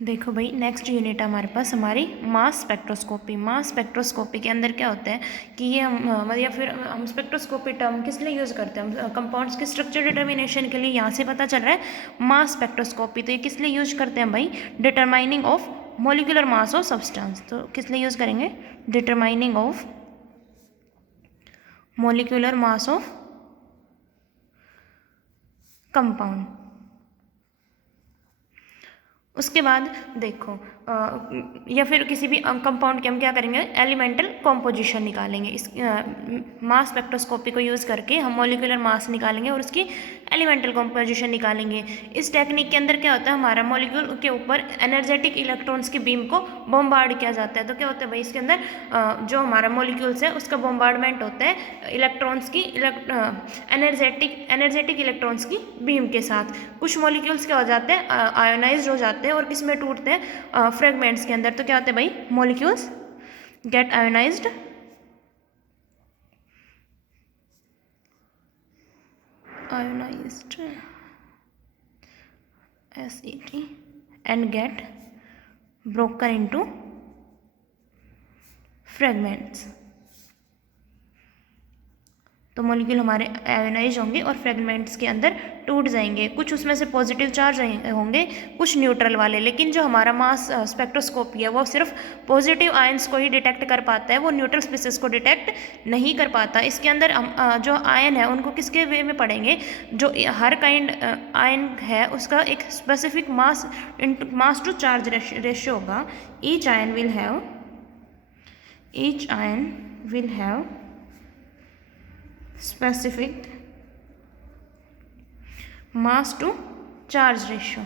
देखो भाई, next unit है हमारे पास हमारी मास स्पेक्ट्रोस्कोपी। मास स्पेक्ट्रोस्कोपी के अंदर क्या होता है कि ये हम या फिर हम स्पेक्ट्रोस्कोपी टर्म किस लिए यूज़ करते हैं? हम कंपाउंड्स के स्ट्रक्चर डिटर्मिनेशन के लिए। यहाँ से पता चल रहा है मास स्पेक्ट्रोस्कोपी। तो ये किस लिए यूज करते हैं भाई? Determining of molecular mass of substance. तो किस लिए यूज़ करेंगे? Determining of molecular mass of compound. उसके बाद देखो या फिर किसी भी कंपाउंड के हम क्या करेंगे? एलिमेंटल कॉम्पोजिशन निकालेंगे। इस मास स्पेक्ट्रोस्कोपी को यूज़ करके हम मॉलिक्यूलर मास निकालेंगे और उसकी एलिमेंटल कॉम्पोजिशन निकालेंगे। इस टेक्निक के अंदर क्या होता है? हमारा मॉलिक्यूल के ऊपर एनर्जेटिक इलेक्ट्रॉन्स की बीम को बॉम्बार्ड किया जाता है। तो क्या होता है भाई? इसके अंदर जो हमारा मॉलिक्यूल्स है उसका बॉम्बार्डमेंट होता है इलेक्ट्रॉन्स की एनर्जेटिक इलेक्ट्रॉन्स की बीम के साथ। कुछ मॉलिक्यूल्स क्या हो जाते हैं? आयोनाइज हो जाते हैं और किस में टूटते हैं? फ्रेगमेंट्स के अंदर। तो क्या होते हैं भाई? Molecules get ionized SET and get broken into fragments। तो मॉलिक्यूल हमारे आयोनाइज होंगे और फ्रेगमेंट्स के अंदर टूट जाएंगे। कुछ उसमें से पॉजिटिव चार्ज होंगे, कुछ न्यूट्रल वाले। लेकिन जो हमारा मास स्पेक्ट्रोस्कोपी है वो सिर्फ पॉजिटिव आयंस को ही डिटेक्ट कर पाता है, वो न्यूट्रल स्पीसीज को डिटेक्ट नहीं कर पाता। इसके अंदर हम जो आयन है उनको किसके वे में पढ़ेंगे? जो हर काइंड आयन है उसका एक specific mass to charge ratio होगा। Each ion will have specific mass to charge ratio.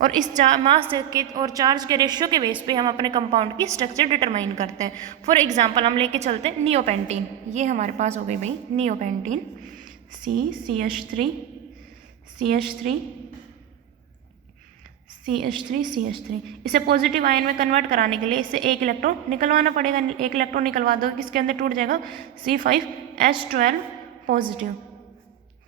और इस मास के और चार्ज के रेशियो के बेस पे हम अपने कंपाउंड की स्ट्रक्चर डिटरमाइन करते हैं। फॉर एग्जांपल हम लेके चलते हैं नियोपेंटीन। ये हमारे पास हो गई भाई नियोपेंटीन। CH3 इसे पॉजिटिव आयन में कन्वर्ट कराने के लिए इससे एक इलेक्ट्रॉन निकलवाना पड़ेगा। एक इलेक्ट्रॉन निकलवा दो, किसके अंदर टूट जाएगा? C5H12 positive.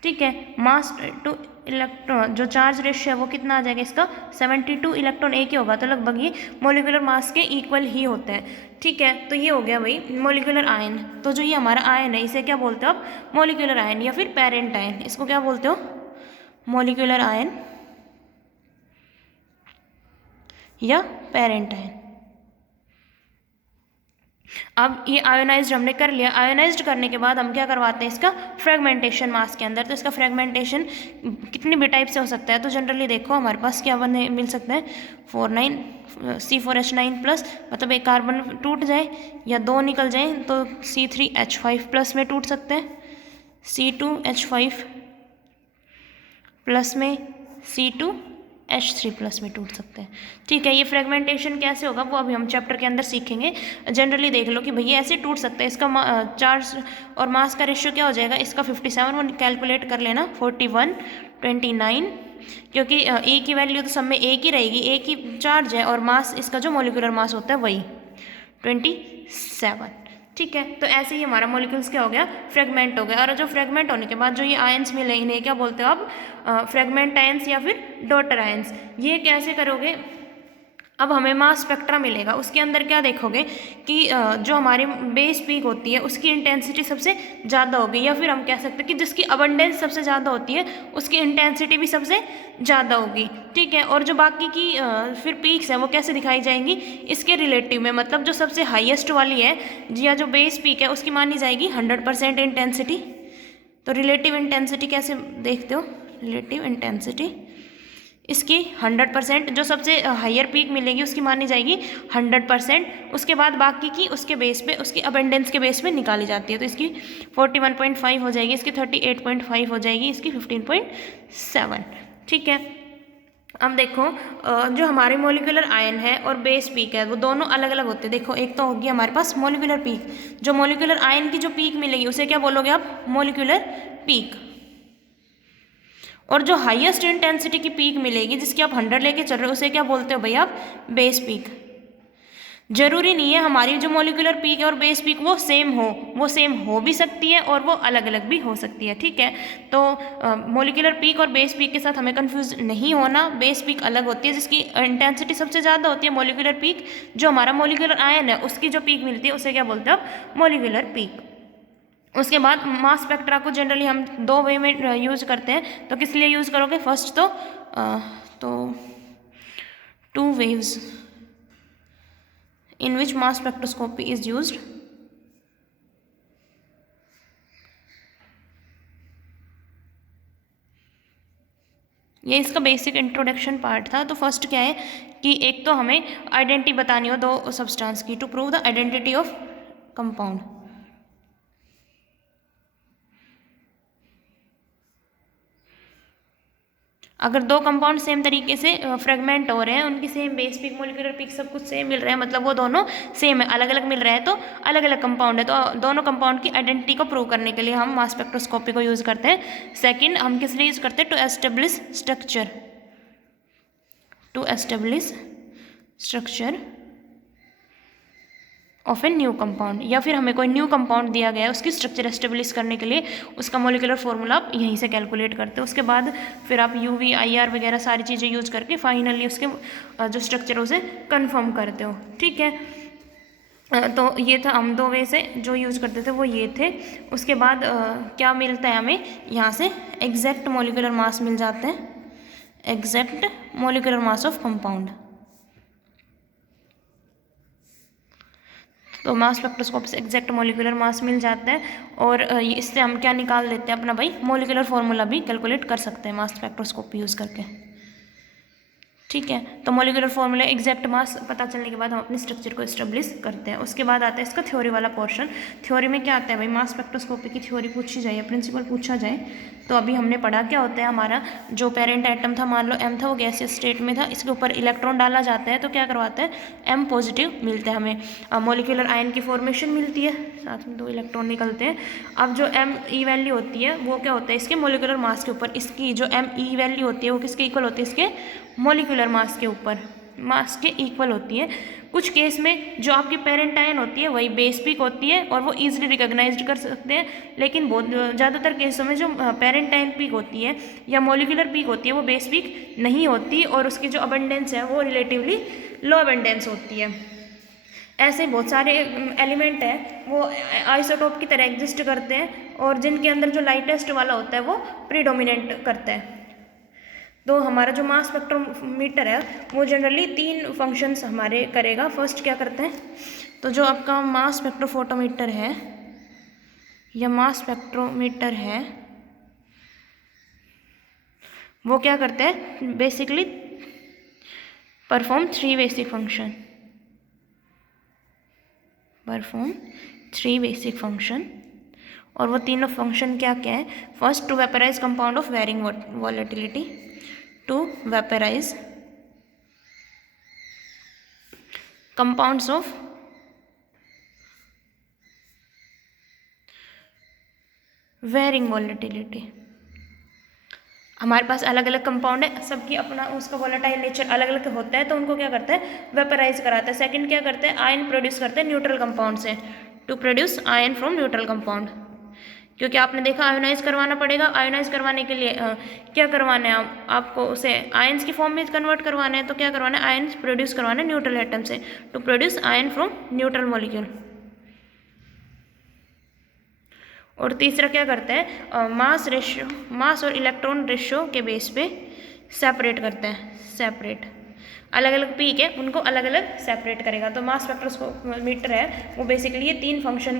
ठीक है, मास टू इलेक्ट्रॉन जो चार्ज रेशियो है वो कितना आ जाएगा इसका? 72 इलेक्ट्रॉन एक ही होगा। तो लगभग ये मोलिकुलर मास के इक्वल ही होता है। ठीक है, तो ये हो गया भाई मोलिकुलर आयन। तो जो ये हमारा आयन है इसे क्या बोलते हो आप? मोलिकुलर आयन या फिर पेरेंट आयन। इसको क्या बोलते हो? मोलिकुलर आयन या पेरेंट आयन। अब ये आयोनाइज्ड हमने कर लिया। आयोनाइज्ड करने के बाद हम क्या करवाते हैं? इसका फ्रेगमेंटेशन मास के अंदर। तो इसका फ्रेगमेंटेशन कितनी भी टाइप से हो सकता है। तो जनरली देखो हमारे पास क्या बने मिल सकता है? C4H9+, मतलब एक कार्बन टूट जाए या दो निकल जाए तो C3H5+ में टूट सकते हैं, C2H5+ में, C2H3+ में टूट सकते हैं। ठीक है, ये फ्रेगमेंटेशन कैसे होगा वो अभी हम चैप्टर के अंदर सीखेंगे। जनरली देख लो कि भैया ऐसे टूट सकता है। इसका चार्ज और मास का रेशियो क्या हो जाएगा? इसका 57, वो कैलकुलेट कर लेना, 41-29, क्योंकि ए की वैल्यू तो सब में एक ही रहेगी, एक ही चार्ज है और मास इसका जो मोलिकुलर मास होता है वही 27। ठीक है, तो ऐसे ही हमारा मॉलिक्यूल्स क्या हो गया? फ्रेगमेंट हो गया। और जो फ्रेगमेंट होने के बाद जो ये आयंस मिले इन्हें क्या बोलते हो आप? फ्रेगमेंट आयंस या फिर डॉटर आयंस। ये कैसे करोगे? अब हमें मास स्पेक्ट्रा मिलेगा, उसके अंदर क्या देखोगे कि जो हमारी बेस पीक होती है उसकी इंटेंसिटी सबसे ज़्यादा होगी, या फिर हम कह सकते हैं कि जिसकी अबंडेंस सबसे ज़्यादा होती है उसकी इंटेंसिटी भी सबसे ज़्यादा होगी। ठीक है, और जो बाकी की फिर पीक्स है वो कैसे दिखाई जाएंगी? इसके रिलेटिव में, मतलब जो सबसे हाईएस्ट वाली है या जो बेस पीक है उसकी मानी जाएगी 100% इंटेंसिटी। तो रिलेटिव इंटेंसिटी कैसे देखते हो? रिलेटिव इंटेंसिटी इसकी 100%, जो सबसे हायर पीक मिलेगी उसकी मानी जाएगी 100%। उसके बाद बाकी की उसके बेस पे, उसकी अबेंडेंस के बेस पे निकाली जाती है। तो इसकी 41.5 हो जाएगी, इसकी 38.5 हो जाएगी, इसकी 15.7। ठीक है, अब देखो जो हमारे मोलिकुलर आयन है और बेस पीक है वो दोनों अलग अलग होते हैं। देखो एक तो होगी हमारे पास मोलिकुलर पीक। जो मोलिकुलर आयन की जो पीक मिलेगी उसे क्या बोलोगे आप? Molecular peak. और जो हाईएस्ट इंटेंसिटी की पीक मिलेगी जिसकी आप 100 लेके चल रहे हो उसे क्या बोलते हो भैया आप? Base peak. जरूरी नहीं है हमारी जो मॉलिक्यूलर पीक है और बेस पीक वो सेम हो भी सकती है और वो अलग अलग भी हो सकती है, ठीक है। तो मॉलिक्यूलर पीक और बेस पीक के साथ हमें कंफ्यूज नहीं होना। बेस पीक अलग होती है जिसकी इंटेंसिटी सबसे ज़्यादा होती है। मॉलिक्यूलर पीक जो हमारा मॉलिक्यूलर आयन है उसकी जो पीक मिलती है उसे क्या बोलते हैं आप, मॉलिक्यूलर पीक। उसके बाद मास स्पेक्ट्रा को जनरली हम दो वे में यूज़ करते हैं। तो किस लिए यूज़ करोगे, फर्स्ट तो two waves in which mass spectroscopy is used. ये इसका बेसिक इंट्रोडक्शन पार्ट था। तो फर्स्ट क्या है कि एक तो हमें आइडेंटिटी बतानी हो दो सब्सटेंस की, to prove the identity of compound. अगर दो कंपाउंड सेम तरीके से फ्रेगमेंट हो रहे हैं, उनकी same base peak molecular peak सब कुछ सेम मिल रहा है, मतलब वो दोनों सेम है, अलग अलग मिल रहा है तो अलग अलग कंपाउंड है। तो दोनों कंपाउंड की आइडेंटिटी को प्रूव करने के लिए हम मास स्पेक्ट्रोस्कोपी को यूज़ करते हैं। सेकंड हम किस लिए यूज़ करते हैं, to establish structure of a new compound, या फिर हमें कोई न्यू कंपाउंड दिया गया है उसकी स्ट्रक्चर एस्टेब्लिश करने के लिए उसका मॉलिक्यूलर फॉर्मूला आप यहीं से कैलकुलेट करते हो। उसके बाद फिर आप UV IR वगैरह सारी चीज़ें यूज़ करके फाइनली उसके जो स्ट्रक्चर उसे कंफर्म करते हो, ठीक है। तो ये था, हम दो वे से जो यूज़ करते थे वो ये थे। उसके बाद क्या मिलता है हमें यहाँ से, एग्जैक्ट मॉलिक्यूलर मास मिल जाते हैं, exact molecular mass of compound. तो मास स्पेक्ट्रोस्कोपी से एग्जैक्ट मॉलिक्यूलर मास मिल जाता है और इससे हम क्या निकाल लेते हैं अपना भाई, मॉलिक्यूलर फॉर्मूला भी कैलकुलेट कर सकते हैं मास स्पेक्ट्रोस्कोपी यूज़ करके, ठीक है। तो मॉलिक्यूलर फॉर्मूला एग्जैक्ट मास पता चलने के बाद हम अपने स्ट्रक्चर को एस्टेब्लिश करते हैं। उसके बाद आता है इसका थ्योरी वाला पोर्शन। थ्योरी में क्या आता है भाई, मास स्पेक्ट्रोस्कोपी की थ्योरी पूछी जाए, प्रिंसिपल पूछा जाए तो अभी हमने पढ़ा क्या होता है, हमारा जो पेरेंट एटम था, मान लो M था, वो गैसियस स्टेट में था, इसके ऊपर इलेक्ट्रॉन डाला जाता है तो क्या करवाता है, M पॉजिटिव मिलता है हमें, मॉलिक्यूलर आयन की फॉर्मेशन मिलती है, साथ में 2 इलेक्ट्रॉन निकलते हैं। अब जो ME वैल्यू होती है वो क्या होता है, इसके मॉलिक्यूलर मास के ऊपर, इसकी जो ME वैल्यू होती है वो किसके इक्वल होती है, इसके मॉलिक्यूलर मास के ऊपर, मास के इक्वल होती है। कुछ केस में जो आपकी पेरेंट आयन होती है वही बेस पीक होती है और वो इजीली रिकॉग्नाइज्ड कर सकते हैं, लेकिन बहुत ज़्यादातर केसों में जो पेरेंट आयन पीक होती है या मॉलिक्यूलर पीक होती है वो बेस पीक नहीं होती और उसकी जो अबंडेंस है वो रिलेटिवली लो अबंडेंस होती है। ऐसे बहुत सारे एलिमेंट हैं वो आइसोटोप की तरह एग्जिस्ट करते हैं और जिनके अंदर जो लाइटेस्ट वाला होता है वो प्रीडोमिनेंट करता है। तो हमारा जो मास स्पेक्ट्रोमीटर है वो जनरली 3 फंक्शंस हमारे करेगा। फर्स्ट क्या करते हैं, तो जो आपका मास स्पेक्ट्रोफोटोमीटर है या मास स्पेक्ट्रोमीटर है वो क्या करता है, बेसिकली परफॉर्म 3 बेसिक फंक्शन, और वो तीनों फंक्शन क्या क्या है, first to vaporize compound of varying volatility, to vaporize compounds of varying volatility। हमारे पास अलग अलग कंपाउंड है, सबकी अपना उसका वॉलेटाइल नेचर अलग अलग होता है तो उनको क्या करता है, वेपराइज कराता है। सेकंड क्या करते हैं, आयन प्रोड्यूस करते हैं न्यूट्रल कंपाउंड से, to produce ion from neutral compound, क्योंकि आपने देखा आयोनाइज करवाना पड़ेगा। आयोनाइज करवाने के लिए क्या करवाना है, आपको उसे आयंस की फॉर्म में कन्वर्ट करवाना है, तो क्या करवाना है, आयंस प्रोड्यूस करवाना है न्यूट्रल एटम से, to produce ion from neutral molecule. और तीसरा क्या करता है, मास और इलेक्ट्रॉन रेशियो के बेस पे सेपरेट करते हैं, सेपरेट अलग अलग पीक है उनको अलग अलग सेपरेट करेगा। तो मास स्पेक्ट्रोमीटर है वो बेसिकली ये 3 फंक्शन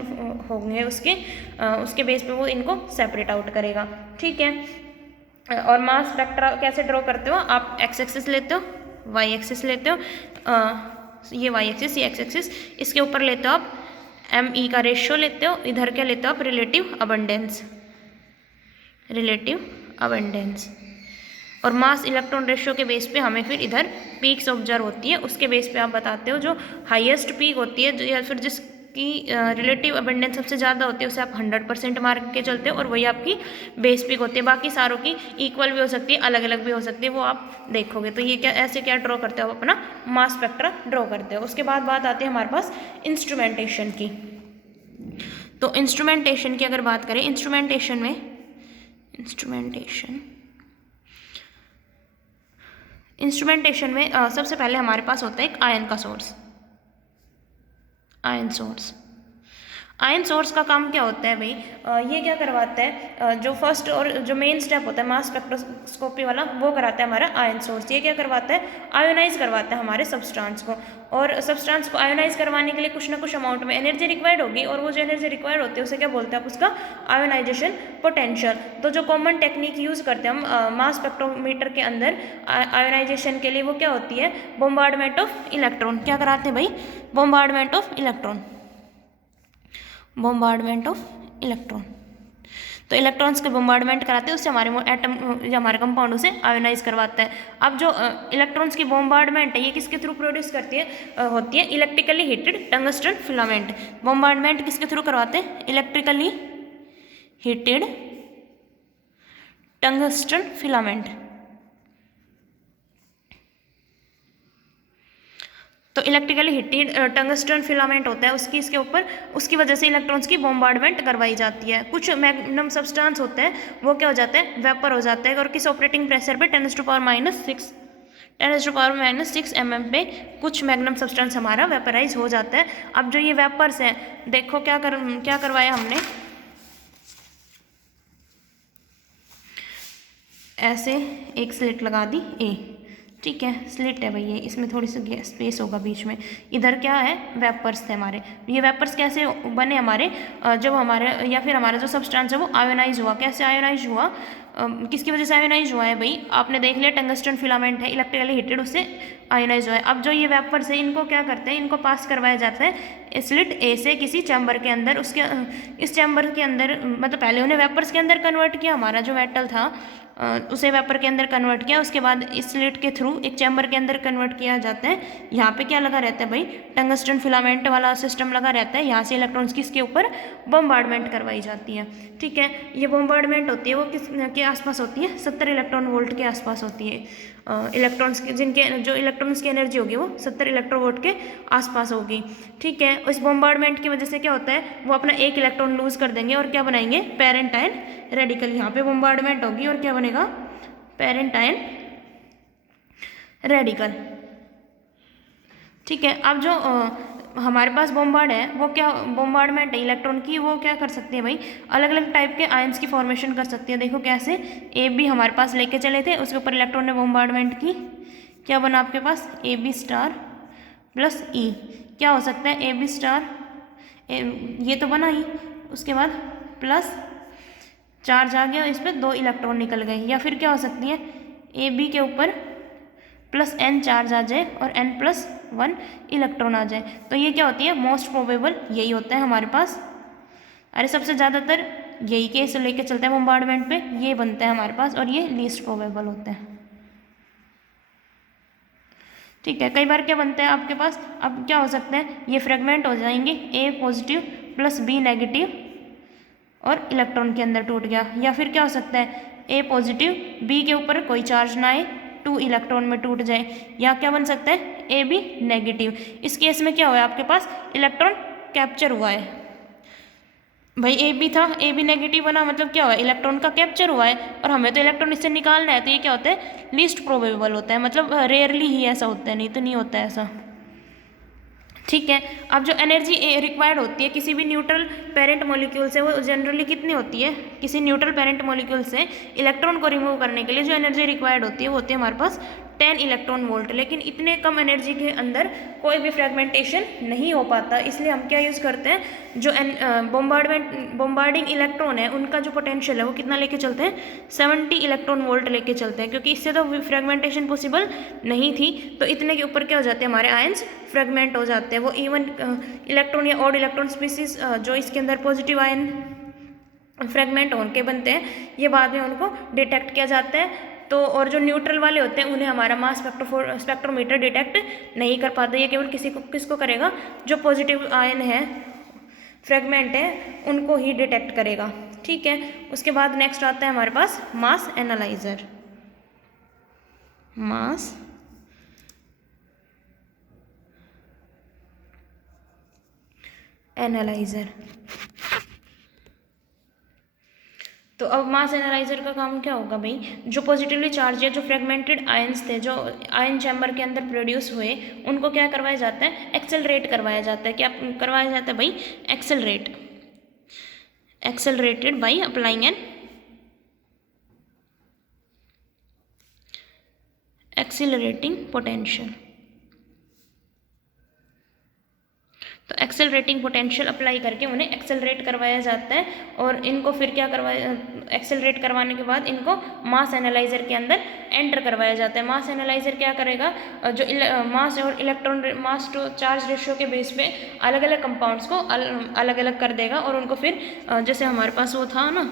होंगे उसके बेस पे वो इनको सेपरेट आउट करेगा, ठीक है। और मास स्पेक्ट्रा कैसे ड्रॉ करते हो आप, एक्स एक्सिस लेते हो, वाई एक्सिस लेते हो, ये वाई एक्सिस, ये एक्स एक्सिस, इसके ऊपर लेते हो आप ME का रेशियो लेते हो, इधर क्या लेते हो आप, रिलेटिव अबंडेंस। और मास इलेक्ट्रॉन रेशियो के बेस पे हमें फिर इधर पीक्स ऑब्जर्व होती है, उसके बेस पे आप बताते हो जो हाईएस्ट पीक होती है या फिर जिस जिसकी रिलेटिव अबेंडेंस सबसे ज़्यादा होती है उसे आप 100% मार्क के चलते हो, और वही आपकी बेस पिक होती है। बाकी सारों की इक्वल भी हो सकती है, अलग अलग भी हो सकती है, वो आप देखोगे। तो ये क्या ऐसे क्या ड्रॉ करते हो, आप अपना मास स्पेक्ट्रा ड्रॉ करते हो। उसके बाद बात आती है हमारे पास इंस्ट्रूमेंटेशन की। तो इंस्ट्रूमेंटेशन की अगर बात करें, इंस्ट्रूमेंटेशन में सबसे पहले हमारे पास होता है एक आयन का सोर्स, आयन सोर्स का काम क्या होता है भाई, ये क्या करवाता है, जो फर्स्ट और जो मेन स्टेप होता है मास स्पेक्ट्रोस्कोपी वाला, वो कराता है हमारा आयन सोर्स। ये क्या करवाता है, आयोनाइज करवाता है हमारे सब्सटेंस को, और सब्सटेंस को आयोनाइज करवाने के लिए कुछ ना कुछ अमाउंट में एनर्जी रिक्वायर्ड होगी, और वो जो एनर्जी रिक्वायर्ड होती है उसे क्या बोलते हैं आप, उसका आयोनाइजेशन पोटेंशियल। तो जो कॉमन टेक्निक यूज़ करते हैं हम मास स्पेक्ट्रोमीटर के अंदर आयोनाइजेशन के लिए, वो क्या होती है, बॉम्बार्डमेंट ऑफ इलेक्ट्रॉन। क्या कराते हैं भाई, बॉम्बार्डमेंट ऑफ इलेक्ट्रॉन, तो इलेक्ट्रॉन्स के बॉम्बार्डमेंट कराते हैं, उससे हमारे एटम या हमारे कंपाउंड उसे आयोनाइज करवाता है। अब जो इलेक्ट्रॉन्स की बॉम्बार्डमेंट है ये किसके थ्रू प्रोड्यूस होती है, electrically heated tungsten filament. Bombardment किसके थ्रू करवाते हैं, इलेक्ट्रिकली हीटेड टंगस्टन फिलामेंट। तो इलेक्ट्रिकली हीटेड टंगस्टन फिलामेंट होता है, इसके ऊपर उसकी वजह से इलेक्ट्रॉन्स की बॉम्बार्डमेंट करवाई जाती है। कुछ मैग्नम सब्सटेंस होते हैं वो क्या हो जाते हैं, वेपर हो जाते हैं, और किस ऑपरेटिंग प्रेशर पे 10⁻⁶ mm पे कुछ मैग्नम सब्सटेंस हमारा वेपराइज हो जाता है। अब जो ये वेपर्स हैं, देखो क्या करवाया हमने, ऐसे एक स्लिट लगा दी ए, ठीक है, स्लिट है भाई ये, इसमें थोड़ी सी स्पेस होगा बीच में। इधर क्या है, वेपर्स थे हमारे। ये वेपर्स कैसे बने हमारे, जब हमारे या फिर हमारा जो सब्सटेंस है वो आयोनाइज हुआ। कैसे आयोनाइज हुआ, किसकी वजह से आयोनाइज हुआ है भाई, आपने देख लिया टंगस्टन फिलामेंट है इलेक्ट्रिकली हीटेड, उससे आयोनाइज हुआ है। अब जो ये वेपर्स है इनको क्या करते हैं, इनको पास करवाया जाता है स्लिट ए से किसी चैम्बर के अंदर। इस चैम्बर के अंदर मतलब पहले उन्हें वेपर्स के अंदर कन्वर्ट किया, हमारा जो मेटल था उसे वेपर के अंदर कन्वर्ट किया, उसके बाद इस स्लिट के थ्रू एक चैम्बर के अंदर कन्वर्ट किया जाता है। यहाँ पे क्या लगा रहता है भाई, टंगस्टन फिलामेंट वाला सिस्टम लगा रहता है। यहाँ से इलेक्ट्रॉन्स की इसके ऊपर बॉम्बार्डमेंट करवाई जाती है, ठीक है। ये बॉम्बार्डमेंट होती है वो किस के आसपास होती है, 70 इलेक्ट्रॉन वोल्ट के आसपास होती है। इलेक्ट्रॉन्स की जो इलेक्ट्रॉन्स की एनर्जी होगी वो 70 इलेक्ट्रॉन वोल्ट के आसपास होगी, ठीक है। इस बॉम्बार्डमेंट की वजह से क्या होता है, वो अपना एक इलेक्ट्रॉन लूज कर देंगे और क्या बनाएंगे, पेरेंट आयन रेडिकल। यहाँ पे बॉम्बार्डमेंट होगी और क्या बनेगा, पेरेंट आयन रेडिकल, ठीक है। अब जो हमारे पास बॉम्बार्डमेंट है इलेक्ट्रॉन की, वो क्या कर सकते हैं भाई, अलग अलग टाइप के आयंस की फॉर्मेशन कर सकते हैं। देखो कैसे, ए बी हमारे पास लेके चले थे, उसके ऊपर इलेक्ट्रॉन ने बॉम्बार्डमेंट की, क्या बना आपके पास, ए बी स्टार प्लस ई। क्या हो सकता है, ए बी स्टार, ये तो बना ही, उसके बाद प्लस चार्ज आ गया, इस पर 2 इलेक्ट्रॉन निकल गए। या फिर क्या हो सकती है, ए बी के ऊपर प्लस n चार्ज आ जाए और n+1 इलेक्ट्रॉन आ जाए। तो ये क्या होती है, मोस्ट प्रोबेबल यही होता है हमारे पास। अरे सबसे ज़्यादातर यही केस लेके चलते हैं बॉम्बार्डमेंट पे, ये बनता है हमारे पास, और ये लीस्ट प्रोबेबल होता है, ठीक है। कई बार क्या बनता है आपके पास, अब क्या हो सकता है, ये फ्रेगमेंट हो जाएंगे, ए पॉजिटिव प्लस बी नेगेटिव और इलेक्ट्रॉन के अंदर टूट गया। या फिर क्या हो सकता है, ए पॉजिटिव, बी के ऊपर कोई चार्ज ना आए, 2 इलेक्ट्रॉन में टूट जाए। या क्या बन सकता है, ए बी नेगेटिव। इस केस में क्या हुआ है, आपके पास इलेक्ट्रॉन कैप्चर हुआ है भाई, ए बी था, ए बी नेगेटिव बना, मतलब क्या हुआ है, इलेक्ट्रॉन का कैप्चर हुआ है, और हमें तो इलेक्ट्रॉन इससे निकालना है। तो ये क्या होता है, लीस्ट प्रोबेबल होता है, मतलब रेयरली ही ऐसा होता है, नहीं तो नहीं होता है ऐसा, ठीक है। अब जो एनर्जी रिक्वायर्ड होती है किसी भी न्यूट्रल पेरेंट मॉलिक्यूल से, वो जनरली कितनी होती है, किसी न्यूट्रल पेरेंट मॉलिक्यूल से इलेक्ट्रॉन को रिमूव करने के लिए जो एनर्जी रिक्वायर्ड होती है वो होती है हमारे पास 10 इलेक्ट्रॉन वोल्ट। लेकिन इतने कम एनर्जी के अंदर कोई भी फ्रेगमेंटेशन नहीं हो पाता, इसलिए हम क्या यूज़ करते हैं, जो बॉम्बार्डिंग इलेक्ट्रॉन है उनका जो पोटेंशियल है वो कितना लेके चलते हैं, 70 इलेक्ट्रॉन वोल्ट लेके चलते हैं, क्योंकि इससे तो फ्रेगमेंटेशन पॉसिबल नहीं थी। तो इतने के ऊपर क्या हो जाते हैं, हमारे आयंस फ्रेगमेंट हो जाते हैं। वो इवन इलेक्ट्रॉन या ऑड इलेक्ट्रॉन स्पीसीज जो इसके अंदर पॉजिटिव आयन फ्रेगमेंट होके बनते हैं, ये बाद में उनको डिटेक्ट किया जाता है। तो और जो न्यूट्रल वाले होते हैं उन्हें हमारा मास स्पेक्ट्रोमीटर डिटेक्ट नहीं कर पाता। ये केवल किसको करेगा, जो पॉजिटिव आयन है फ्रेगमेंट है उनको ही डिटेक्ट करेगा। ठीक है, उसके बाद नेक्स्ट आता है हमारे पास मास एनालाइजर। मास एनालाइजर। तो अब मास एनालाइजर का काम क्या होगा भाई, जो पॉजिटिवली चार्ज या जो फ्रेगमेंटेड आयंस थे जो आयन चैम्बर के अंदर प्रोड्यूस हुए उनको क्या करवाया जाता है, एक्सेलरेट करवाया जाता है। क्या करवाया जाता है भाई, accelerate, accelerated by applying an accelerating potential. तो एक्सेलरेटिंग पोटेंशियल अप्लाई करके उन्हें एक्सेलरेट करवाया जाता है और इनको फिर क्या करवाया, एक्सेलरेट करवाने के बाद इनको मास एनालाइजर के अंदर एंटर करवाया जाता है। मास एनालाइजर क्या करेगा, जो मास और electron mass to charge ratio के बेस पे अलग अलग कंपाउंड्स को अलग अलग कर देगा और उनको फिर जैसे हमारे पास वो था ना,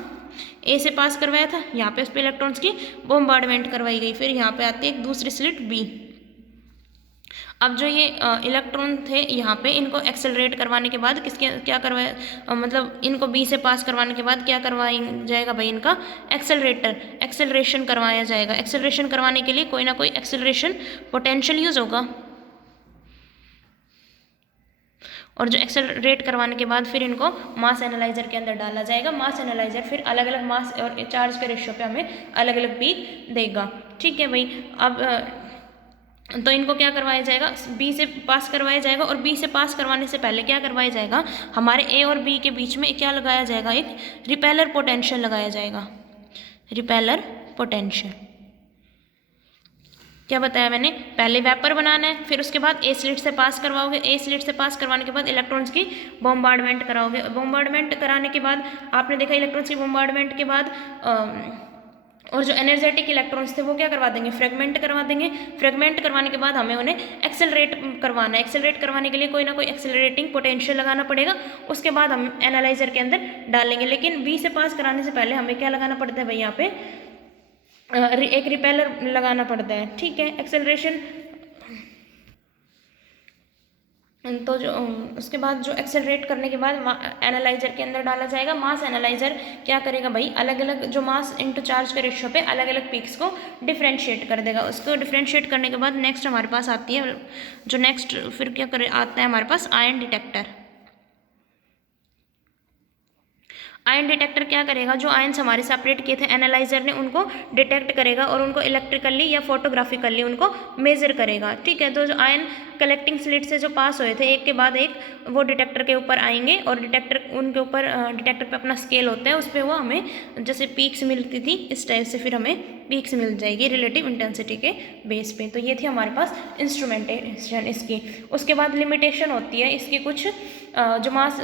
ए से पास करवाया था, यहाँ पे उस पर इलेक्ट्रॉन्स की बॉम्बार्डमेंट करवाई गई। फिर यहाँ पे आती है एक दूसरी स्लिट बी। अब जो ये इलेक्ट्रॉन थे यहाँ पे इनको एक्सेलरेट करवाने के बाद किसके क्या करवाया, मतलब इनको बी से पास करवाने के बाद क्या करवाया जाएगा भाई, इनका एक्सेलरेशन करवाया जाएगा। एक्सेलरेशन करवाने के लिए कोई ना कोई एक्सेलरेशन पोटेंशियल यूज होगा और जो एक्सेलरेट करवाने के बाद फिर इनको मास एनालाइजर के अंदर डाला जाएगा। मास एनालाइजर फिर अलग अलग मास और चार्ज के रेशियो पे हमें अलग अलग पीक देगा। ठीक है भाई, अब तो इनको क्या करवाया जाएगा, बी से पास करवाया जाएगा और बी से पास करवाने से पहले क्या करवाया जाएगा, हमारे ए और बी के बीच में क्या लगाया जाएगा, एक रिपेलर पोटेंशियल लगाया जाएगा। रिपेलर पोटेंशियल क्या बताया मैंने, पहले वेपर बनाना है, फिर उसके बाद ए स्लिट से पास करवाओगे, ए स्लिट से पास करवाने के बाद इलेक्ट्रॉन्स की बॉम्बार्डमेंट कराओगे। बॉम्बार्डमेंट कराने के बाद आपने देखा इलेक्ट्रॉन्स की बॉम्बार्डमेंट के बाद और जो एनर्जेटिक इलेक्ट्रॉन्स थे वो क्या करवा देंगे, फ्रेगमेंट करवा देंगे। फ्रेगमेंट करवाने के बाद हमें उन्हें एक्सेलरेट करवाना है। एक्सेलरेट करवाने के लिए कोई ना कोई एक्सेलरेटिंग पोटेंशियल लगाना पड़ेगा, उसके बाद हम एनालाइजर के अंदर डालेंगे। लेकिन बी से पास कराने से पहले हमें क्या लगाना पड़ता है भाई, यहाँ पे एक रिपेलर लगाना पड़ता है। ठीक है, एक्सेलरेशन तो जो उसके बाद जो एक्सेलरेट करने के बाद एनालाइजर के अंदर डाला जाएगा। मास एनालाइजर क्या करेगा भाई, अलग अलग जो मास इनटू चार्ज के रेशियो पे अलग अलग पीक्स को डिफ्रेंशिएट कर देगा। उसको डिफ्रेंशिएट करने के बाद नेक्स्ट हमारे पास आती है जो नेक्स्ट फिर क्या करे आता है हमारे पास आयन डिटेक्टर। आयन डिटेक्टर क्या करेगा, जो आयन्स हमारे सेपरेट किए थे एनालाइजर ने उनको डिटेक्ट करेगा और उनको इलेक्ट्रिकली या फोटोग्राफिकली उनको मेजर करेगा। ठीक है, तो जो आयन कलेक्टिंग स्लिट से जो पास हुए थे एक के बाद एक वो डिटेक्टर के ऊपर आएंगे और डिटेक्टर उनके ऊपर डिटेक्टर पे अपना स्केल होता है, उस पर वो हमें जैसे पीक्स मिलती थी इस टाइप से फिर हमें पीक्स मिल जाएगी रिलेटिव इंटेंसिटी के बेस पे। तो ये थी हमारे पास इंस्ट्रूमेंटेशन इसकी। उसके बाद लिमिटेशन होती है इसकी कुछ, जो मास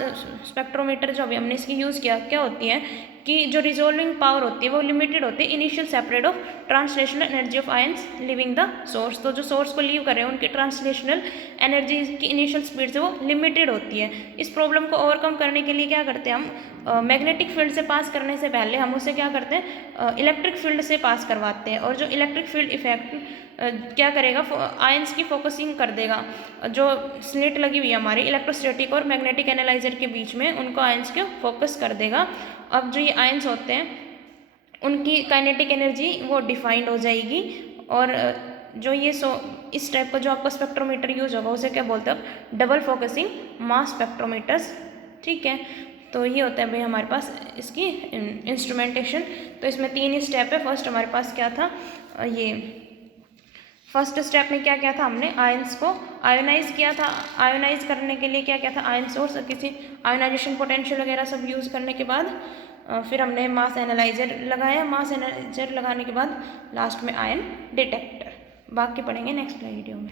स्पेक्ट्रोमीटर जो अभी हमने इसकी यूज़ किया क्या होती है कि जो रिजोल्विंग पावर होती है वो लिमिटेड होती है initial separate of translational energy of ions living the source. तो जो सोर्स को लीव कर रहे हैं उनकी ट्रांसलेशनल एनर्जी की इनिशियल स्पीड से वो लिमिटेड होती है। इस प्रॉब्लम को ओवरकम करने के लिए क्या करते हैं हम, मैग्नेटिक फील्ड से पास करने से पहले हम उसे क्या करते हैं, इलेक्ट्रिक फील्ड से पास करवाते हैं। और जो इलेक्ट्रिक फील्ड इफेक्ट क्या करेगा, आयंस की फोकसिंग कर देगा। जो स्लिट लगी हुई है हमारी इलेक्ट्रोस्टैटिक और मैग्नेटिक एनालाइजर के बीच में उनको आयंस को फोकस कर देगा। अब जो ये आयंस होते हैं उनकी काइनेटिक एनर्जी वो डिफाइंड हो जाएगी और जो ये इस टाइप का जो आपका स्पेक्ट्रोमीटर यूज होगा उसे क्या बोलते हैं, डबल फोकसिंग मास स्पेक्ट्रोमीटर्स। ठीक है, तो ये होता है भाई हमारे पास इसकी इंस्ट्रूमेंटेशन। तो इसमें 3 स्टेप है। फर्स्ट हमारे पास क्या था, ये फर्स्ट स्टेप में क्या क्या था, हमने आयंस को आयोनाइज किया था। आयोनाइज करने के लिए क्या क्या था, आयन सोर्स किसी आयोनाइजेशन पोटेंशियल वगैरह सब यूज़ करने के बाद फिर हमने मास एनालाइजर लगाया। मास एनालाइजर लगाने के बाद लास्ट में आयन डिटेक्टर। बाकी पढ़ेंगे नेक्स्ट वीडियो में।